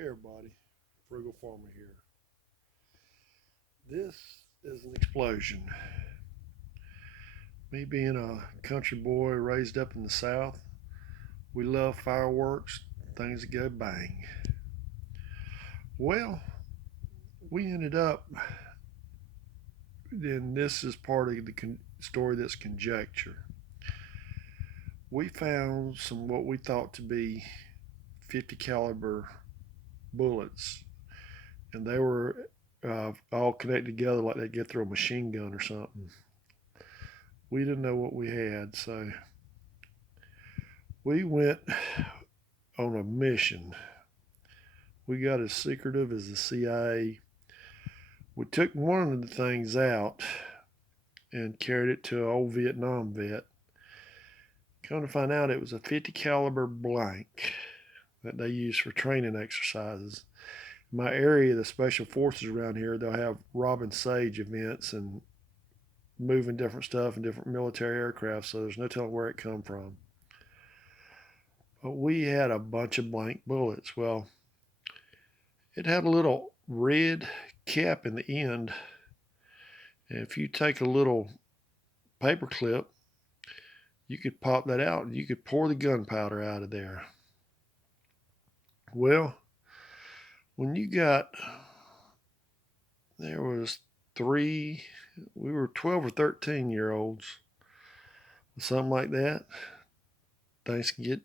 Hey everybody, Frugal Farmer here. This is an explosion. Me being a country boy raised up in the South, we love fireworks, things that go bang. Well, we ended up, and this is part of the story that's conjecture. We found some what we thought to be 50 caliber bullets, and they were all connected together like they get through a machine gun or something. We didn't know what we had, so we went on a mission. We got as secretive as the CIA. We took one of the things out and carried it to an old Vietnam vet. Come to find out it was a 50 caliber blank that they use for training exercises. In my area, the special forces around here, they'll have Robin Sage events and moving different stuff and different military aircraft, so there's no telling where it come from. But we had a bunch of blank bullets. Well, it had a little red cap in the end. And if you take a little paper clip, you could pop that out and you could pour the gunpowder out of there. Well, when you got, there was three, we were 12 or 13-year olds, something like that, things can get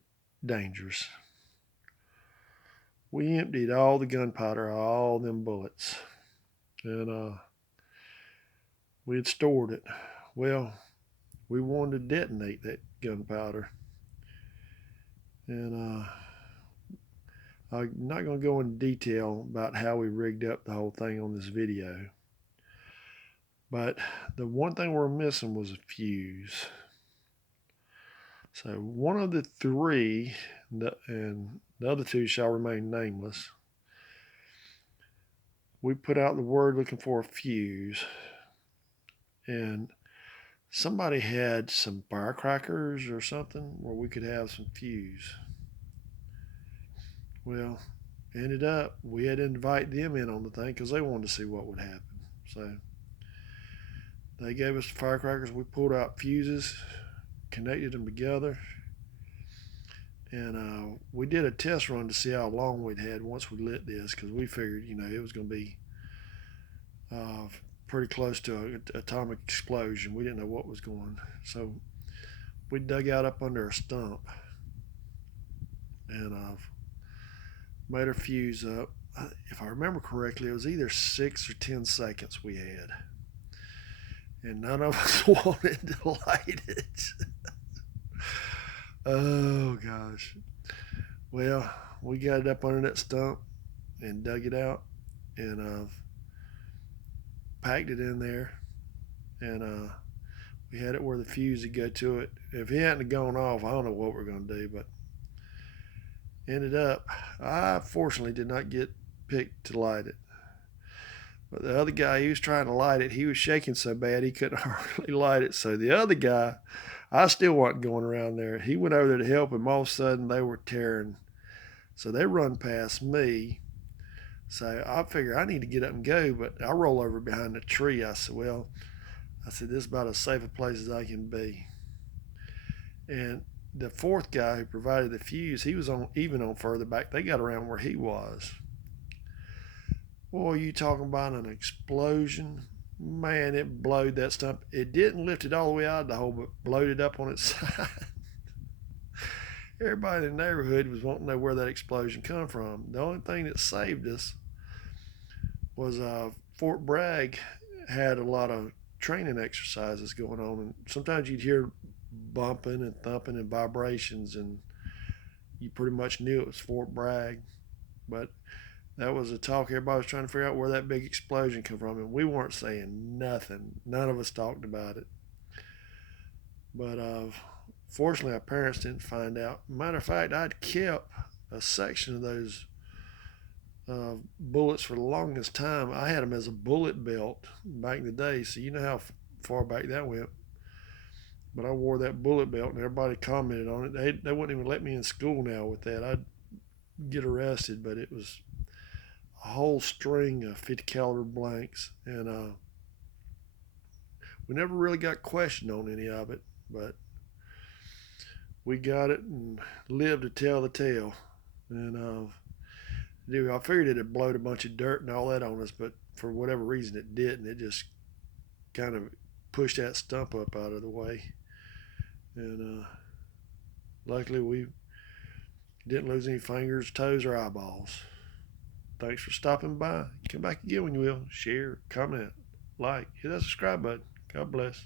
dangerous. We emptied all the gunpowder, all them bullets, and we had stored it. Well, we wanted to detonate that gunpowder, and I'm not going to go into detail about how we rigged up the whole thing on this video, but the one thing we're missing was a fuse. So one of the three, and the other two shall remain nameless, we put out the word looking for a fuse, and somebody had some firecrackers or something where we could have some fuse. Well, ended up we had to invite them in on the thing because they wanted to see what would happen. So they gave us the firecrackers. We pulled out fuses, connected them together, and we did a test run to see how long we'd had once we lit this, because we figured, it was going to be pretty close to an atomic explosion. We didn't know what was going. So we dug out up under a stump and made our fuse up. If I remember correctly, it was either 6 or 10 seconds we had, and none of us wanted to light it. Oh gosh. Well, we got it up under that stump and dug it out, and packed it in there, and we had it where the fuse would go to it. If it hadn't gone off, I don't know what we're going to do, but ended up, I fortunately did not get picked to light it. But the other guy, he was trying to light it. He was shaking so bad he couldn't hardly light it. So the other guy, I still wasn't going around there. He went over there to help him. All of a sudden, they were tearing. So they run past me. So I figure I need to get up and go, but I roll over behind the tree. I said, this is about as safe a place as I can be. And the fourth guy who provided the fuse, he was even on further back. They got around where he was. Boy, you talking about an explosion? Man, it blowed that stump. It didn't lift it all the way out of the hole, but blowed it up on its side. Everybody in the neighborhood was wanting to know where that explosion come from. The only thing that saved us was Fort Bragg had a lot of training exercises going on, and sometimes you'd hear bumping and thumping and vibrations, and you pretty much knew it was Fort Bragg. But that was the talk. Everybody was trying to figure out where that big explosion come from, and we weren't saying nothing. None of us talked about it. But fortunately, our parents didn't find out. Matter of fact, I'd kept a section of those bullets for the longest time. I had them as a bullet belt back in the day, so you know how far back that went. But I wore that bullet belt, and everybody commented on it. They wouldn't even let me in school now with that. I'd get arrested, but it was a whole string of 50 caliber blanks, and we never really got questioned on any of it, but we got it and lived to tell the tale. And I figured it'd blow a bunch of dirt and all that on us, but for whatever reason it didn't. It just kind of pushed that stump up out of the way, and luckily we didn't lose any fingers, toes, or eyeballs. Thanks for stopping by. Come back again when you will. Share, comment, like, hit that subscribe button. God bless.